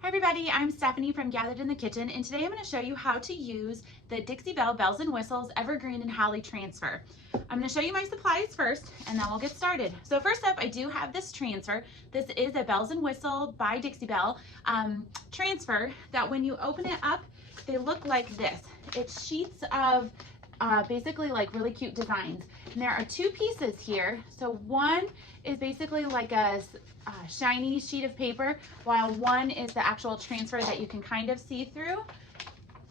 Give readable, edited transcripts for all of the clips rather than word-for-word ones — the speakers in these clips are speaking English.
Hi everybody, I'm Stephanie from Gathered in the Kitchen, and today I'm going to show you how to use the Dixie Belle Bells and Whistles Evergreen and Holly transfer. I'm going to show you my supplies first, and then we'll get started. So first up, I do have this transfer. This is a Bells and Whistle by Dixie Belle transfer that when you open it up, they look like this. It's sheets of basically like really cute designs. And there are two pieces here. So one is basically like a shiny sheet of paper, while one is the actual transfer that you can kind of see through.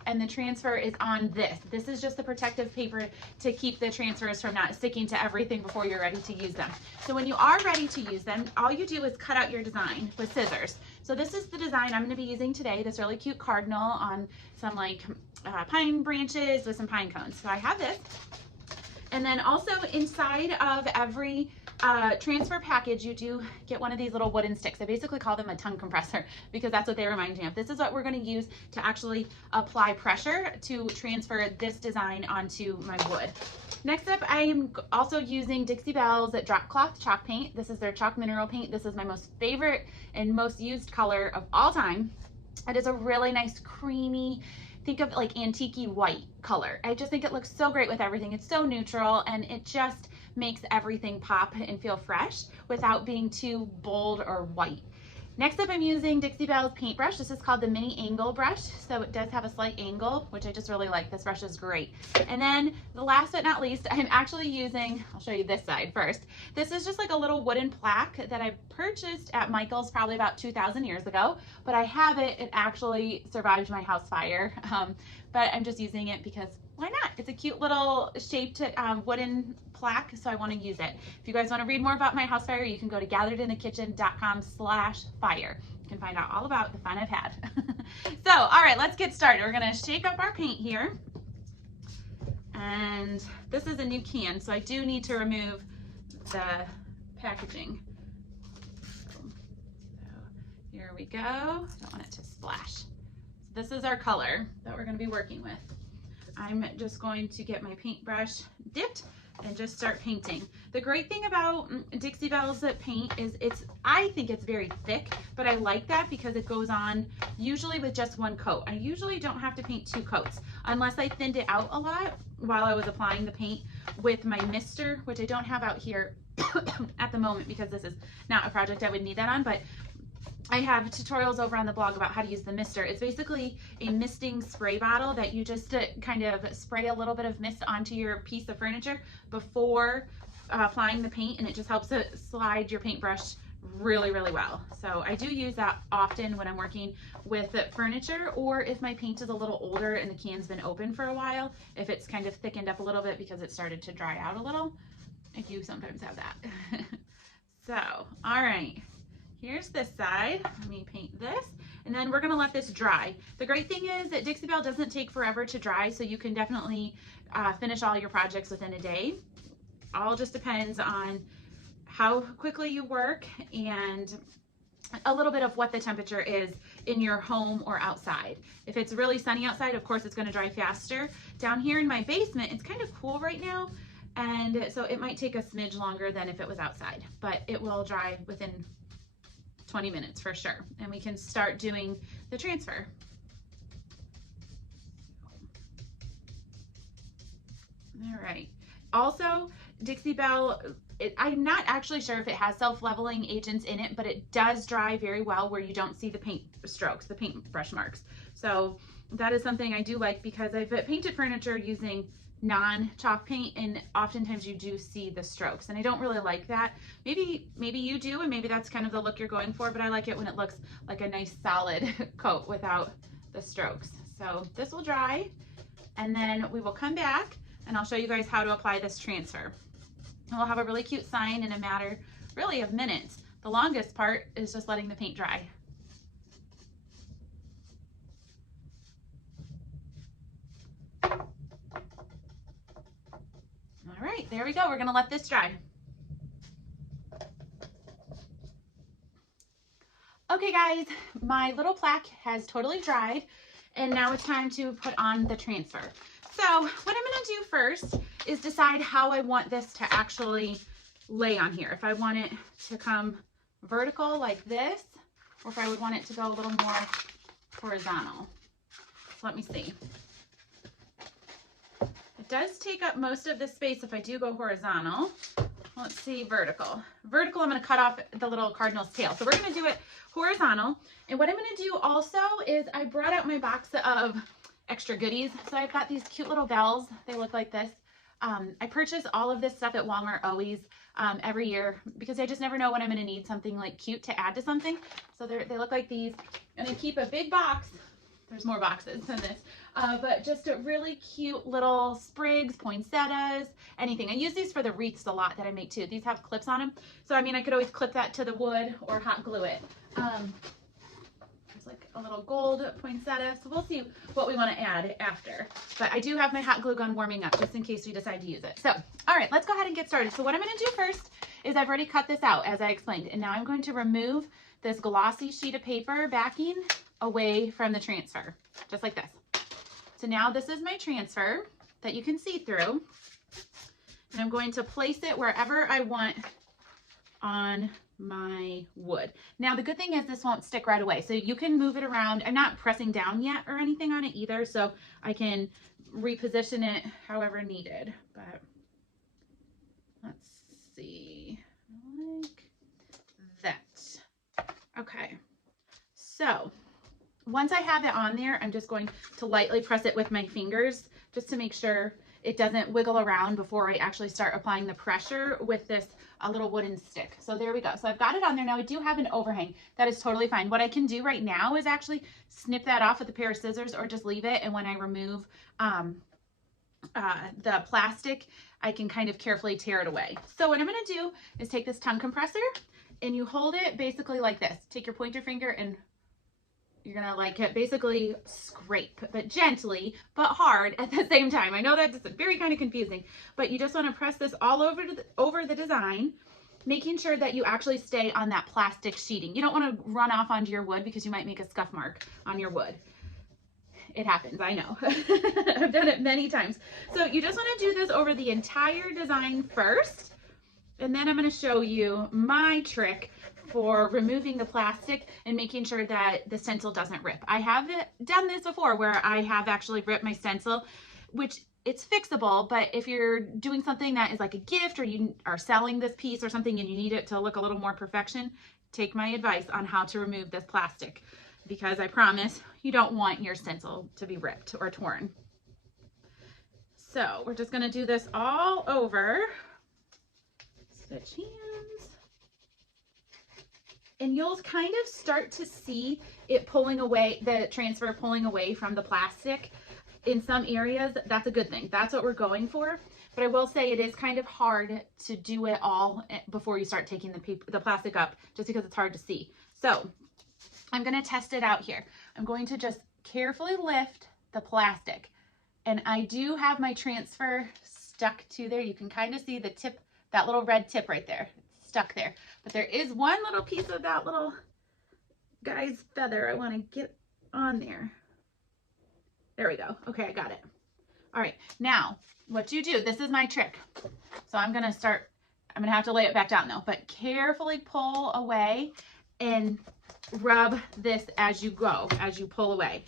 And the transfer is on this. This is just the protective paper to keep the transfers from not sticking to everything before you're ready to use them. So when you are ready to use them, all you do is cut out your design with scissors. So this is the design I'm going to be using today, this really cute cardinal on some like pine branches with some pine cones. So I have this. And then also inside of every transfer package, you do get one of these little wooden sticks. I basically call them a tongue compressor because that's what they remind me of. This is what we're going to use to actually apply pressure to transfer this design onto my wood. Next up, I am also using Dixie Belle's Drop Cloth Chalk Paint. This is their chalk mineral paint. This is my most favorite and most used color of all time. It is a really nice creamy, think of like antique-y white color. I just think it looks so great with everything. It's so neutral and it just makes everything pop and feel fresh without being too bold or white. Next up, I'm using Dixie Belle's paintbrush. This is called the mini angle brush. So it does have a slight angle, which I just really like. This brush is great. And then the last but not least, I'm actually using, I'll show you this side first. This is just like a little wooden plaque that I purchased at Michael's probably about 2,000 years ago, but I have it. It actually survived my house fire, but I'm just using it because why not? It's a cute little shaped wooden plaque, so I want to use it. If you guys want to read more about my house fire, you can go to gatheredinthekitchen.com/fire. You can find out all about the fun I've had. So, all right, let's get started. We're going to shake up our paint here. And this is a new can, so I do need to remove the packaging. So here we go. Don't want it to splash. So this is our color that we're going to be working with. I'm just going to get my paintbrush dipped and just start painting. The great thing about Dixie Belle's paint is I think it's very thick, but I like that because it goes on usually with just one coat. I usually don't have to paint two coats unless I thinned it out a lot while I was applying the paint with my mister, which I don't have out here at the moment because this is not a project I would need that on, but I have tutorials over on the blog about how to use the mister. It's basically a misting spray bottle that you just kind of spray a little bit of mist onto your piece of furniture before applying the paint, and it just helps it slide your paintbrush really, really well. So I do use that often when I'm working with furniture, or if my paint is a little older and the can's been open for a while, if it's kind of thickened up a little bit because it started to dry out a little. I do sometimes have that. So, all right. Here's this side. Let me paint this, and then we're gonna let this dry. The great thing is that Dixie Belle doesn't take forever to dry, so you can definitely finish all your projects within a day. All just depends on how quickly you work and a little bit of what the temperature is in your home or outside. If it's really sunny outside, of course it's gonna dry faster. Down here in my basement, it's kind of cool right now, and so it might take a smidge longer than if it was outside, but it will dry within 20 minutes for sure, and we can start doing the transfer. All right. Also, Dixie Belle, I'm not actually sure if it has self-leveling agents in it, but it does dry very well where you don't see the paint strokes, the paintbrush marks. So that is something I do like because I've painted furniture using non-chalk paint, and oftentimes you do see the strokes, and I don't really like that. Maybe you do, and maybe that's kind of the look you're going for, but I like it when it looks like a nice solid coat without the strokes. So this will dry, and then we will come back and I'll show you guys how to apply this transfer. And we'll have a really cute sign in a matter really of minutes. The longest part is just letting the paint dry. All right, there we go. We're gonna let this dry. Okay guys, my little plaque has totally dried, and now it's time to put on the transfer. So what I'm gonna do first is decide how I want this to actually lay on here. If I want it to come vertical like this, or if I would want it to go a little more horizontal. So let me see. It does take up most of the space if I do go horizontal. Let's see, vertical. Vertical, I'm going to cut off the little cardinal's tail. So we're going to do it horizontal. And what I'm going to do also is I brought out my box of extra goodies. So I've got these cute little bells. They look like this. I purchase all of this stuff at Walmart always every year because I just never know when I'm going to need something like cute to add to something. So they look like these. And I keep a big box. There's more boxes than this. But just a really cute little sprigs, poinsettias, anything. I use these for the wreaths a lot that I make too. These have clips on them. So, I mean, I could always clip that to the wood or hot glue it. There's like a little gold poinsettia. So we'll see what we want to add after. But I do have my hot glue gun warming up just in case we decide to use it. So, all right, let's go ahead and get started. So what I'm going to do first is I've already cut this out as I explained. And now I'm going to remove this glossy sheet of paper backing away from the transfer, just like this. So now this is my transfer that you can see through, and I'm going to place it wherever I want on my wood. Now the good thing is this won't stick right away, so you can move it around. I'm not pressing down yet or anything on it either, so I can reposition it however needed. But let's see, like that. Okay, so once I have it on there, I'm just going to lightly press it with my fingers just to make sure it doesn't wiggle around before I actually start applying the pressure with this little wooden stick. So there we go. So I've got it on there. Now I do have an overhang. That is totally fine. What I can do right now is actually snip that off with a pair of scissors or just leave it. And when I remove the plastic, I can kind of carefully tear it away. So what I'm going to do is take this tongue compressor and you hold it basically like this. Take your pointer finger and you're going to like basically scrape, but gently, but hard at the same time. I know that's very kind of confusing, but you just want to press this all over the design, making sure that you actually stay on that plastic sheeting. You don't want to run off onto your wood because you might make a scuff mark on your wood. It happens, I know. I've done it many times. So you just want to do this over the entire design first, and then I'm going to show you my trick for removing the plastic and making sure that the stencil doesn't rip. I have done this before where I have actually ripped my stencil, which it's fixable, but if you're doing something that is like a gift or you are selling this piece or something and you need it to look a little more perfection, take my advice on how to remove this plastic, because I promise you don't want your stencil to be ripped or torn. So we're just going to do this all over. Switch hands. And you'll kind of start to see it pulling away, the transfer pulling away from the plastic. In some areas, that's a good thing. That's what we're going for. But I will say it is kind of hard to do it all before you start taking the plastic up, just because it's hard to see. So I'm going to test it out here. I'm going to just carefully lift the plastic. And I do have my transfer stuck to there. You can kind of see the tip, that little red tip right there. It's stuck there. But there is one little piece of that little guy's feather I want to get on there. There we go. Okay, I got it. All right, now what you do, this is my trick. So I'm going to have to lay it back down though, but carefully pull away and rub this as you go, as you pull away.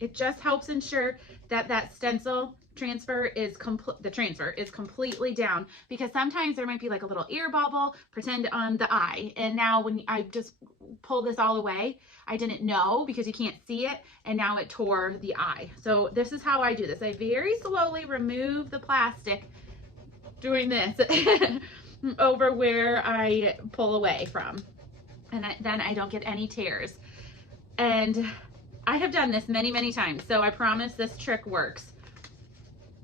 It just helps ensure that that stencil transfer is completely down, because sometimes there might be like a little air bubble, pretend on the eye. And now when I just pull this all away, I didn't know because you can't see it, and now it tore the eye. So this is how I do this. I very slowly remove the plastic, doing this over where I pull away from, and then I don't get any tears. And I have done this many, many times, so I promise this trick works.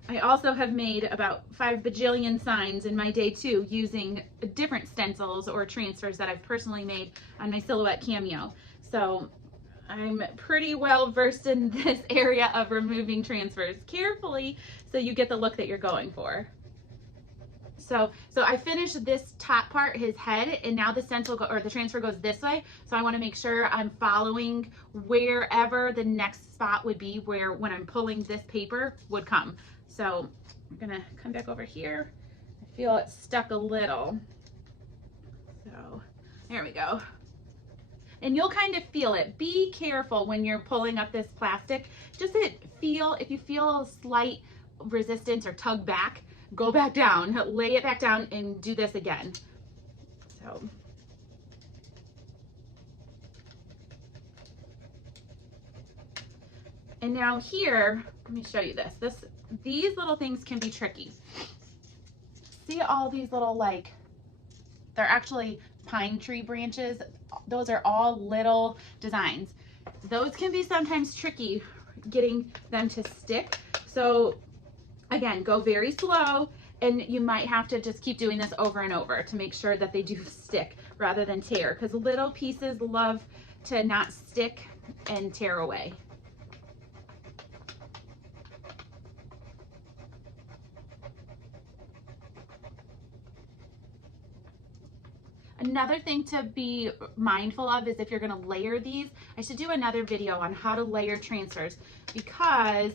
I also have made about 5 bajillion signs in my day too, using different stencils or transfers that I've personally made on my Silhouette Cameo. So I'm pretty well versed in this area of removing transfers carefully so you get the look that you're going for. So I finished this top part, his head, and now the stencil or the transfer goes this way. So I want to make sure I'm following wherever the next spot would be, where when I'm pulling this paper would come. So I'm gonna come back over here. I feel it's stuck a little. So there we go. and you'll kind of feel it. Be careful when you're pulling up this plastic. Just if you feel a slight resistance or tug back, go back down, lay it back down and do this again. So. And now here, let me show you this. These little things can be tricky. See all these little, like, they're actually pine tree branches. Those are all little designs. Those can be sometimes tricky getting them to stick. So again, go very slow, and you might have to just keep doing this over and over to make sure that they do stick rather than tear, because little pieces love to not stick and tear away. Another thing to be mindful of is if you're going to layer these. I should do another video on how to layer transfers, because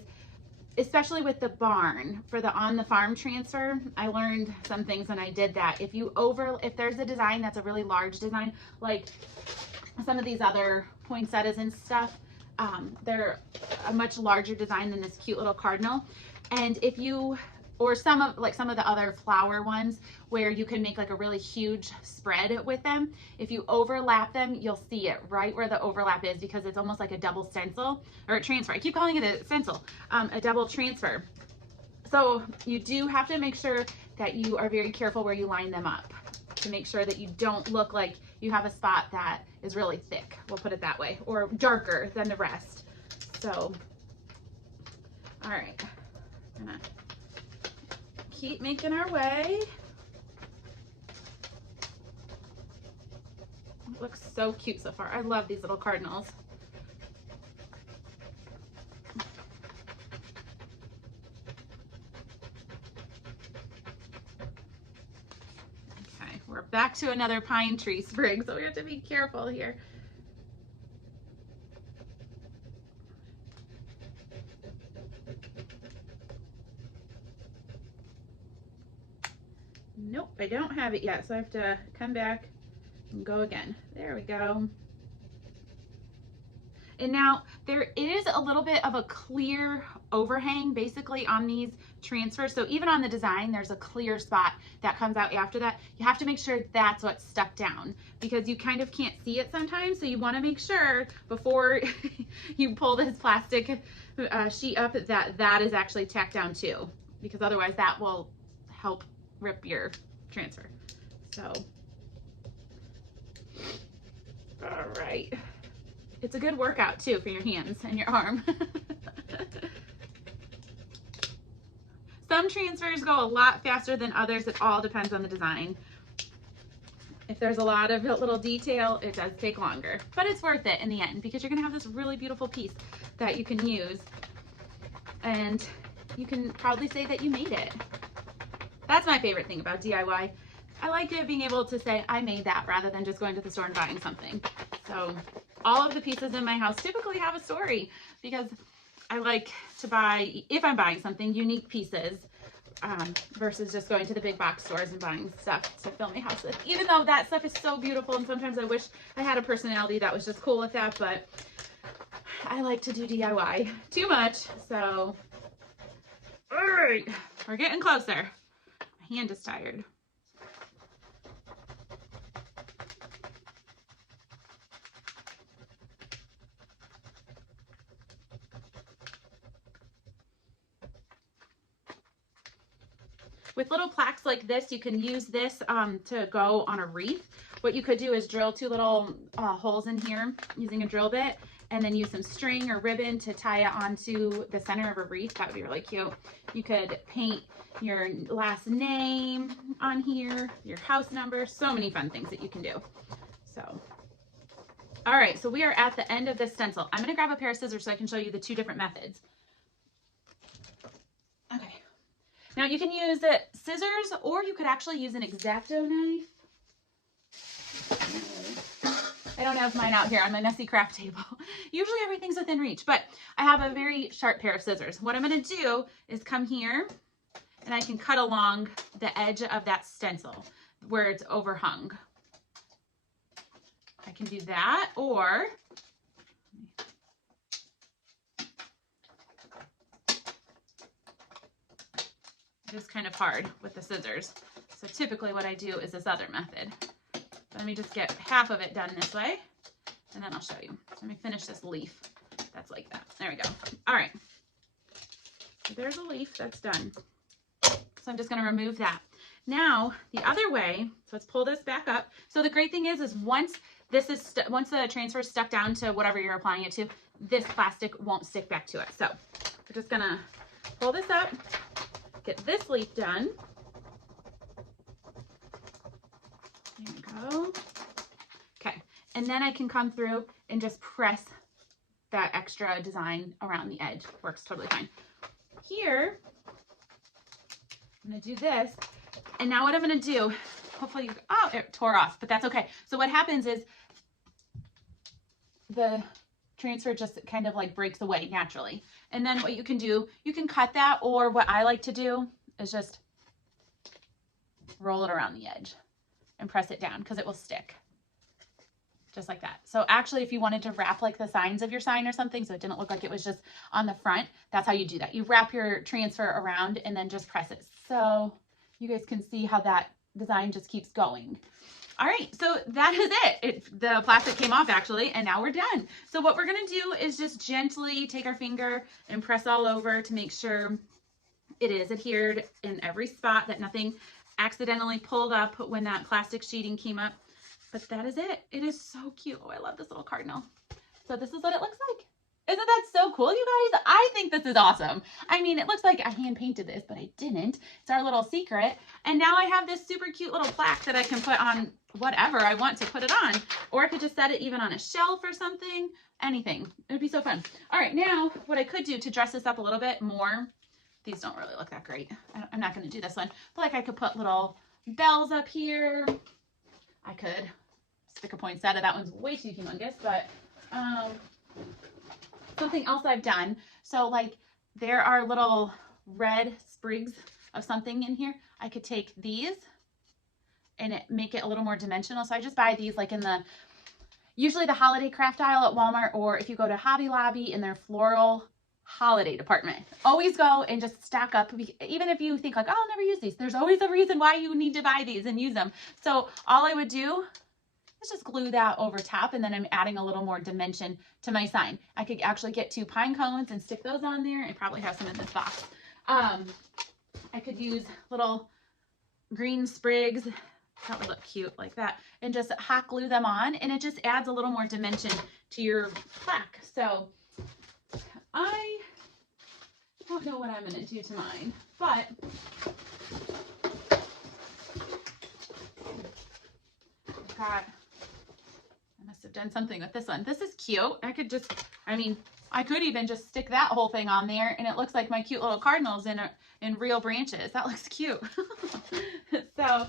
especially with the barn, for the on the farm transfer, I learned some things when I did that. If there's a design that's a really large design, like some of these other poinsettias and stuff, they're a much larger design than this cute little cardinal. And or some of the other flower ones where you can make like a really huge spread with them. If you overlap them, you'll see it right where the overlap is, because it's almost like a double stencil or a transfer. I keep calling it a stencil, a double transfer. So you do have to make sure that you are very careful where you line them up to make sure that you don't look like you have a spot that is really thick, we'll put it that way, or darker than the rest. So, all right, I'm gonna keep making our way. It looks so cute so far. I love these little cardinals. Okay, we're back to another pine tree sprig, so we have to be careful here. Nope, I don't have it yet, so I have to come back and go again. There we go. And now there is a little bit of a clear overhang basically on these transfers. So even on the design, there's a clear spot that comes out after that. You have to make sure that's what's stuck down, because you kind of can't see it sometimes. So you want to make sure before you pull this plastic sheet up that is actually tacked down too, because otherwise that will help rip your transfer. So, all right. It's a good workout too for your hands and your arm. Some transfers go a lot faster than others. It all depends on the design. If there's a lot of little detail, it does take longer, but it's worth it in the end, because you're gonna have this really beautiful piece that you can use, and you can proudly say that you made it. That's my favorite thing about DIY. I like it being able to say I made that rather than just going to the store and buying something. So all of the pieces in my house typically have a story, because I like to buy, if I'm buying something, unique pieces versus just going to the big box stores and buying stuff to fill my house with. Even though that stuff is so beautiful, and sometimes I wish I had a personality that was just cool with that, but I like to do DIY too much. So, all right, we're getting closer. My hand is tired. With little plaques like this, you can use this to go on a wreath. What you could do is drill 2 little holes in here using a drill bit, and then use some string or ribbon to tie it onto the center of a wreath. That would be really cute. You could paint your last name on here, your house number, so many fun things that you can do. So, all right, so we are at the end of this stencil. I'm gonna grab a pair of scissors so I can show you the 2 different methods. Okay. Now you can use scissors, or you could actually use an X-Acto knife. I don't have mine out here on my messy craft table. Usually everything's within reach, but I have a very sharp pair of scissors. What I'm gonna do is come here, and I can cut along the edge of that stencil where it's overhung. I can do that, or it is kind of hard with the scissors. So typically what I do is this other method. Let me just get half of it done this way, and then I'll show you. Let me finish this leaf. That's like that. There we go. All right. So there's a leaf that's done. So I'm just going to remove that. Now the other way, so let's pull this back up. So the great thing is once once the transfer is stuck down to whatever you're applying it to, this plastic won't stick back to it. So we're just going to pull this up, get this leaf done. There we go. Okay. And then I can come through and just press that extra design around the edge. Works totally fine. Here, I'm going to do this. And now what I'm going to do, hopefully, oh, it tore off, but that's okay. So what happens is the transfer just kind of like breaks away naturally. And then what you can do, you can cut that, or what I like to do is just roll it around the edge and press it down because it will stick. Just like that. So actually, if you wanted to wrap like the signs of your sign or something, so it didn't look like it was just on the front, that's how you do that. You wrap your transfer around and then just press it. So you guys can see how that design just keeps going. All right, so that is it. The plastic came off actually, and now we're done. So what we're gonna do is just gently take our finger and press all over to make sure it is adhered in every spot, that nothing accidentally pulled up when that plastic sheeting came up. But that is it. It is so cute. Oh, I love this little cardinal. So this is what it looks like. Isn't that so cool, you guys? I think this is awesome. I mean, it looks like I hand painted this, but I didn't. It's our little secret. And now I have this super cute little plaque that I can put on whatever I want to put it on. Or I could just set it even on a shelf or something. Anything. It would be so fun. All right, now what I could do to dress this up a little bit more, these don't really look that great. I'm not going to do this one. But like I could put little bells up here. I could stick a poinsettia. That one's way too humongous, but something else I've done. So like there are little red sprigs of something in here. I could take these and make it a little more dimensional. So I just buy these like in usually the holiday craft aisle at Walmart, or if you go to Hobby Lobby in their floral holiday department. Always go and just stack up. Even if you think like, oh, I'll never use these, there's always a reason why you need to buy these and use them. So all I would do is just glue that over top, and then I'm adding a little more dimension to my sign. I could actually get 2 pine cones and stick those on there. I probably have some in this box. I could use little green sprigs. That would look cute like that. And just hot glue them on, and it just adds a little more dimension to your plaque. So I don't know what I'm going to do to mine, but I must have done something with this one. This is cute. I could just, I could even just stick that whole thing on there, and it looks like my cute little cardinals in real branches. That looks cute. So,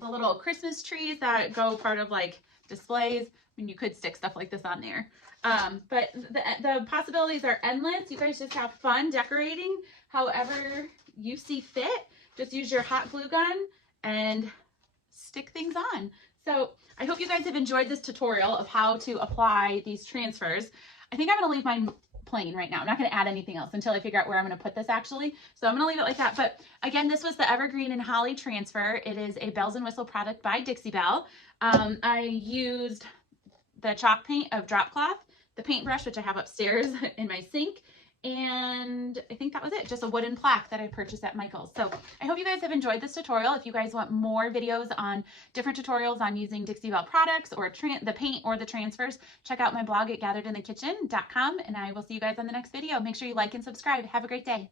the little Christmas trees that go part of like displays, you could stick stuff like this on there. But the possibilities are endless. You guys just have fun decorating however you see fit. Just use your hot glue gun and stick things on. So I hope you guys have enjoyed this tutorial of how to apply these transfers. I think I'm going to leave mine plain right now. I'm not going to add anything else until I figure out where I'm going to put this actually. So I'm going to leave it like that. But again, this was the Evergreen and Holly transfer. It is a Bells and Whistle product by Dixie Belle. I used the chalk paint of drop cloth, the paintbrush, which I have upstairs in my sink, and I think that was it. Just a wooden plaque that I purchased at Michael's. So I hope you guys have enjoyed this tutorial. If you guys want more videos on different tutorials on using Dixie Belle products or the paint or the transfers, check out my blog at gatheredinthekitchen.com, and I will see you guys on the next video. Make sure you like and subscribe. Have a great day.